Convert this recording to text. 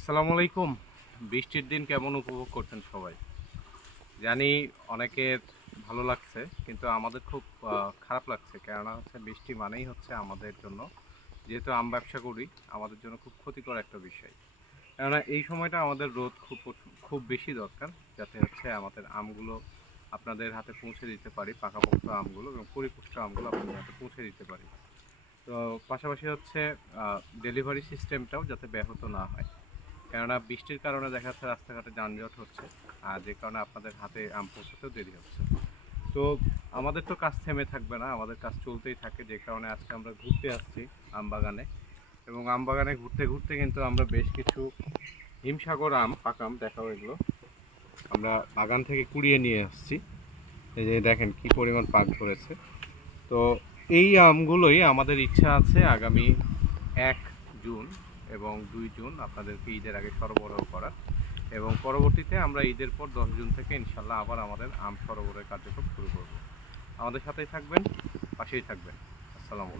আসসালামু আলাইকুম। বৃষ্টির দিন কেমন উপভোগ করছেন সবাই? জানি অনেকের ভালো লাগছে, কিন্তু আমাদের খুব খারাপ লাগছে। কেননা হচ্ছে বৃষ্টি মানেই হচ্ছে আমাদের জন্য, যেহেতু আম ব্যবসা করি, আমাদের জন্য খুব ক্ষতিকর একটা বিষয়। কেননা এই সময়টা আমাদের রোদ খুব বেশি দরকার, যাতে হচ্ছে আমাদের আমগুলো আপনাদের হাতে পৌঁছে দিতে পারি, পাকাপোক্ত আমগুলো এবং পরিপুষ্ট আমগুলো আপনাদের হাতে পৌঁছে দিতে পারি। তো পাশাপাশি হচ্ছে ডেলিভারি সিস্টেমটাও যাতে ব্যাহত না হয়। কেননা বৃষ্টির কারণে দেখা যাচ্ছে রাস্তাঘাটে যানজট হচ্ছে, আর যে কারণে আপনাদের হাতে আম পৌঁছাতেও দেরি হচ্ছে। তো আমাদের তো কাজ থেমে থাকবে না, আমাদের কাজ চলতেই থাকে, যে কারণে আজকে আমরা ঘুরতে আসছি আম বাগানে। এবং আম বাগানে ঘুরতে ঘুরতে কিন্তু আমরা বেশ কিছু হিমসাগর আম, পাকা আম দেখাও, এগুলো আমরা বাগান থেকে কুড়িয়ে নিয়ে আসছি। এই যে দেখেন কি পরিমাণ পাক ধরেছে। তো এই আমগুলোই আমাদের ইচ্ছা আছে আগামী 1 জুন এবং 2 জুন আপনাদেরকে ঈদের আগে সরবরাহ করা, এবং পরবর্তীতে আমরা ঈদের পর 10 জুন থেকে ইনশাল্লাহ আবার আমাদের আম সরবরাহের কার্যক্রম শুরু করব। আমাদের সাথেই থাকবেন, পাশেই থাকবেন। আসসালামু আলাইকুম।